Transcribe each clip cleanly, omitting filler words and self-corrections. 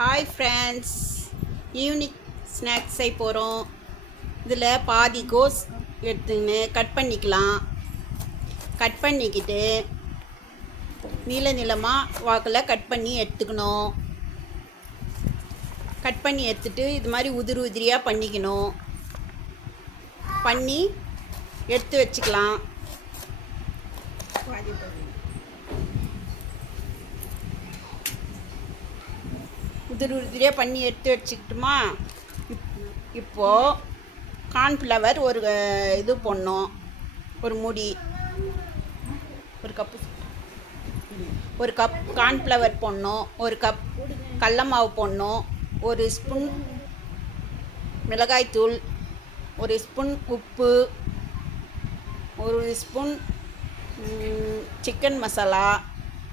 Hi friends, evening snacks செய்ய போகிறோம். இதில் பாதி கோஸ் எடுத்துன்னு கட் பண்ணிக்கலாம். கட் பண்ணிக்கிட்டு நீளமாக வாக்கில் கட் பண்ணி எடுத்துக்கணும். கட் பண்ணி எடுத்துட்டு இது மாதிரி உதிரியாக பண்ணிக்கணும். பண்ணி எடுத்து வச்சுக்கலாம். உதிரியாக பண்ணி எடுத்து வச்சுக்கிட்டோமா. இப்போது கார்ன்ஃப்ளவர் ஒரு இது போடணும். ஒரு மூடி, ஒரு கப் கார்ன்ஃப்ளவர் போடணும். ஒரு கப் கடல மாவு போடணும். ஒரு ஸ்பூன் மிளகாய்த்தூள், ஒரு ஸ்பூன் உப்பு, ஒரு ஸ்பூன் சிக்கன் மசாலா,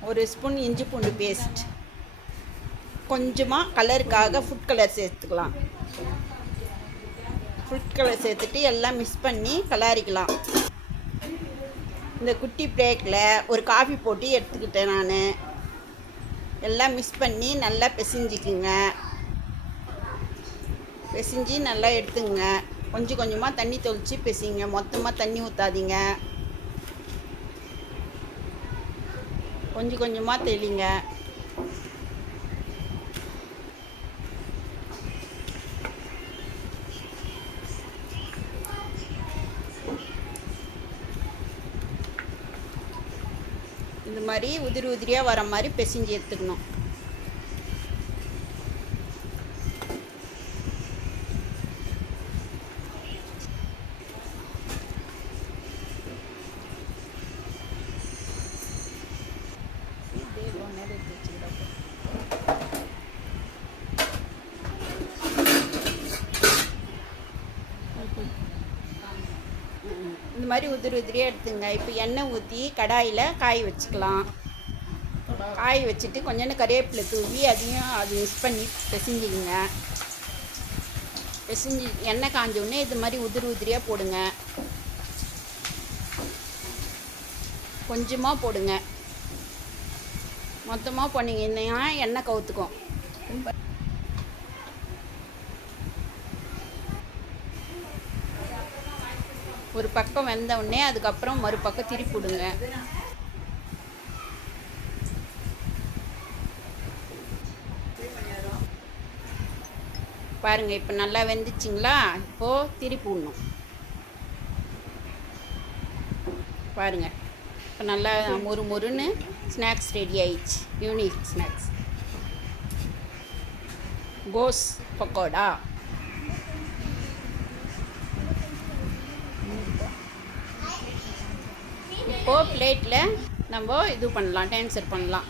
ஒரு ஸ்பூன் இஞ்சி பூண்டு பேஸ்ட், கொஞ்சமாக கலருக்காக ஃபுட் கலர் சேர்த்துக்கலாம். ஃபுட் கலர் சேர்த்துட்டு எல்லாம் மிக்ஸ் பண்ணி கலாரிக்கலாம். இந்த குட்டி பிரேக்கில் ஒரு காஃபி போட்டு எடுத்துக்கிட்டேன் நான். எல்லாம் மிக்ஸ் பண்ணி நல்லா பிசைஞ்சிக்குங்க. பிசைஞ்சி நல்லா எடுத்துங்க. கொஞ்சம் கொஞ்சமாக தண்ணி தெளித்து பிசைங்க. மொத்தமாக தண்ணி ஊற்றாதீங்க. கொஞ்சம் கொஞ்சமாக தெளிங்க. இந்த மாதிரி உதிரியாக வர மாதிரி பிசைஞ்சு எடுத்துக்கணும். இந்த மாதிரி உதிரியாக எடுத்துங்க. இப்போ எண்ணெய் ஊற்றி கடாயில் காய வச்சுக்கலாம். காய வச்சுட்டு கொஞ்சோண்டு கறிவேப்பிலை தூவி அதையும் மிக்ஸ் பண்ணி பிசைஞ்சிக்குங்க. பிசைஞ்சி எண்ணெய் காஞ்சோடனே இது மாதிரி உதிரியாக போடுங்க. கொஞ்சமாக போடுங்க. மொத்தமாக போனீங்கன்னா எண்ணெய் கவுத்துக்கும். ஒரு பக்கம் வெந்தவுடனே அதுக்கப்புறம் மறுபக்கம் திருப்பி விடுங்க. பாருங்கள், இப்போ நல்லா வெந்துச்சிங்களா. இப்போது திருப்பி விடணும். பாருங்கள், இப்போ நல்லா மொறுன்னு ஸ்நாக்ஸ் ரெடி ஆயிடுச்சு. ஈவினிங் ஸ்நாக்ஸ் கோஸ் பக்கோடா. இப்போது பிளேட்டில் நம்ம இது பண்ணலாம், ட்ரான்ஸ்ஃபர் பண்ணலாம்.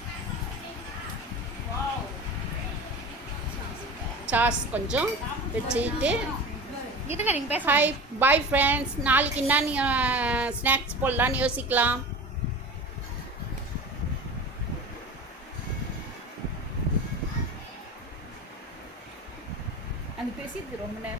சாஸ் கொஞ்சம் வச்சுக்கிட்டு ஹாய் பாய் ஃப்ரெண்ட்ஸ். நாளைக்கு என்ன ஸ்நாக்ஸ் போடலான்னு யோசிக்கலாம். அந்த பேசிட்டு ரொம்ப நேரம்